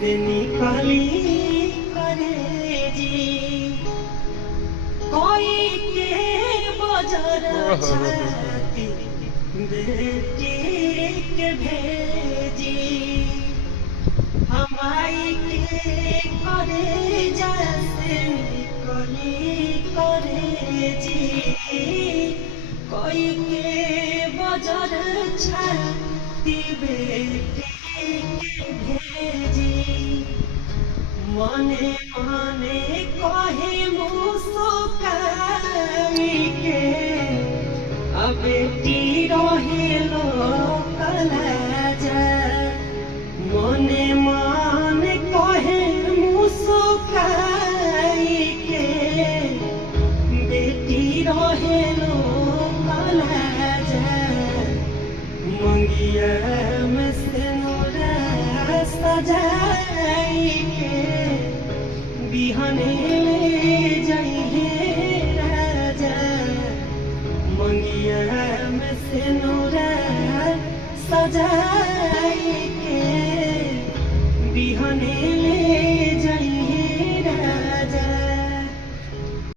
से निकाली करे जी कोई के बजर छाती बेटी के भेजी हमारी के करे जैसे निकली करे जी कोई के बजर छाती बेटी के भेजी मने मने कहे मुस्काई के अब बेटी रहे लो कलाजा मने मने कहे मुस्काई के बेटी रहे लो कलाजा मंगिया में सिंदूरा सजाई के बिहने ले जाइए राजा मंगिया में सिंदूरा सजाई के बिहने